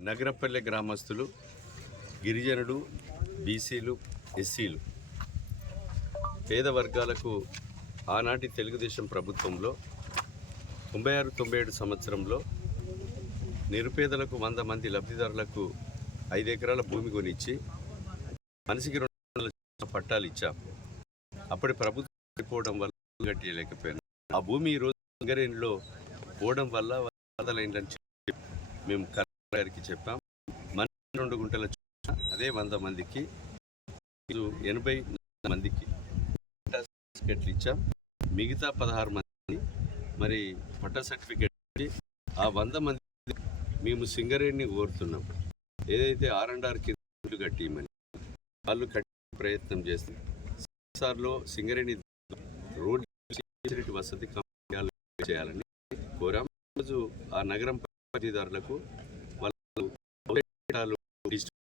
నగరపల్లె గ్రామస్తులు గిరిజనులు బీసీలు ఎస్సీలు. పేద వర్గాలకు ఆనాటి తెలుగుదేశం ప్రభుత్వంలో తొంభై ఆరు తొంభై ఏడు సంవత్సరంలో నిరుపేదలకు వంద మంది లబ్ధిదారులకు ఐదు ఎకరాల భూమి కొనిచ్చి మనిషికి రెండు వందల పట్టాలు ఇచ్చాం. అప్పటి ప్రభుత్వం పోవడం వల్ల కట్టలేకపోయాను. ఆ భూమి ఈరోజు సంగరేణిలో పోవడం వల్ల బాధలైందని చెప్పి మేము గారికి చెప్పాం. మన రెండు గుంటల అదే వంద మందికి ఎనభై మందికి సర్టిఫికెట్లు ఇచ్చాం. మిగతా పదహారు మంది మరి పట్ట సర్టిఫికెట్ ఆ వంద మంది మేము సింగరేణిని కోరుతున్నాం. ఏదైతే ఆర్ అండ్ ఆర్ కింద ఇల్లు కట్టిమని వాళ్ళు కట్టే ప్రయత్నం చేస్తాం సార్లో సింగరేణి రోడ్ వసతి చేయాలని కోరాం. రోజు ఆ నగరం పరిధిదారులకు వాళ్ళు డిజిటల్